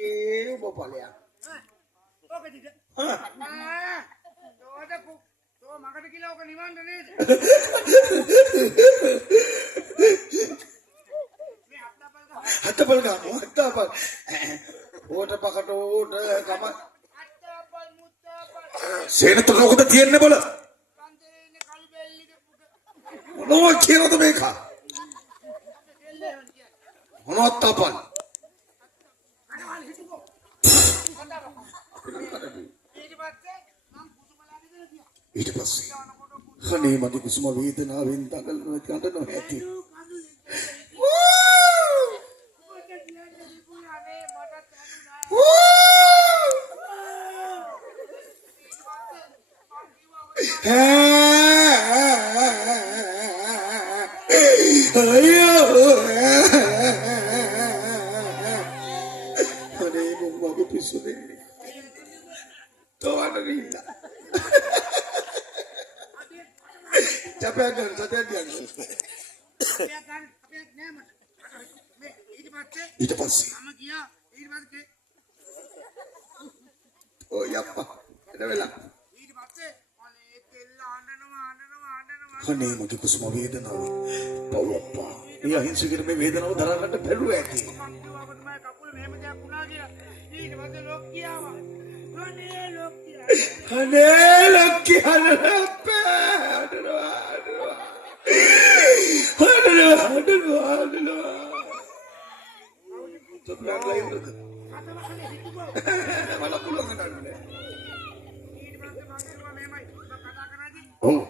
ඒකේ ඔබ ඵලයක්. ඔකද? තෝ මකට කියලා ඔක නිවන්න නේද? මේ හත්තපල් ගන්න හත්තපල්. ඕට පකට ඕට කම. අත්තපල් මුත්තපල්. සේනතර ඔකද තියන්නේ බල. පන්තරේ ඉන්නේ කළු බෙල්ලිගේ පුක. මොනවා කියනද මේක? මොනවත් තපල්. ඊට පස්සේ අනේ මගේ කුසුම වේදනාවෙන් දඟලනවා කඳනවා ඇති. අනේ මගේ පිස්සු දෙන්නේ. තවන්න Capek kan, ඊට පස්සේ oh ya apa ada වෙලා අනේ මගේ කුසුම වේදනාව පවප්පා ඒ අහිංසකෙට මේ වේදනාව දරා ගන්න බැරුව ඇති අනේ ලොක්කියා Sebelah lain tu. Malah pulang kan ada. Oh.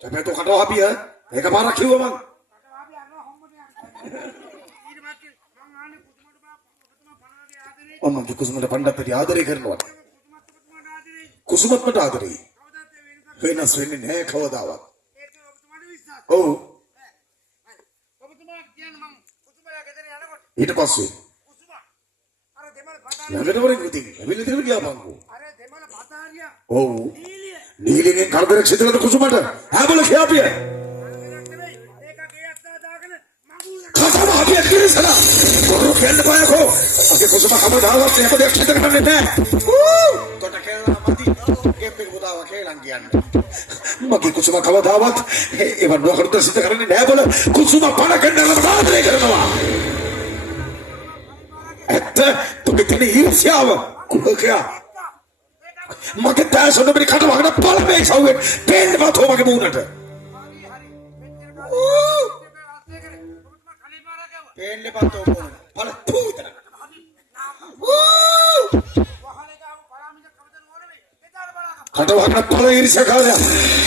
Sampai tu kata habis ya. Mereka marah kiu bang. Omang kusuma dah pandai tadi adari kerana. Kusumat pada adari. Kena seni ni kau dah. Oh. ඊට පස්සේ ළඟට වරින් ඉතින් ඇවිල්ලා ඉතින් ගියා බංකෝ අර දෙමළ පතාරියා ඔව් නීලිගෙන් කරදරයක් සිදු කරන කුසුමට හැබල කියාපිය ඒක ගේ අත්තා දාගෙන මගුල කසම අපි කිරිසලා කොරු කියන්න බයකෝ අගේ කුසුම කම දාවත් එහෙම දෙයක් හිත කරන්නේ නැහැ කොට කියලා මදි ගේම් එක පුතාව කියලා කියන්නේ මගේ කුසුම කවදාවත් ඒව නොකරද සිත කරන්නේ නැහැ බල කුසුම පණ කණ්ඩායම සාදරය කරනවා ඇත්ත තුමිතනේ ඊර්ෂ්‍යාව කුලකයා මගේ තාසොන බරි කට වහන පල්මේ සවුවේ දෙන්න බතෝ මගේ මූණට දෙන්න බතෝ මොන පල තුතන කට වහන පල ඊර්ෂ්‍යා කාලය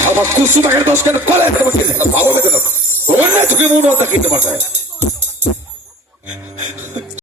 අව කුසුමගේ දොස් කරන පලේ තමයි කියලා බව මෙතන ඕනේ තුගේ මූණට දකින්න මට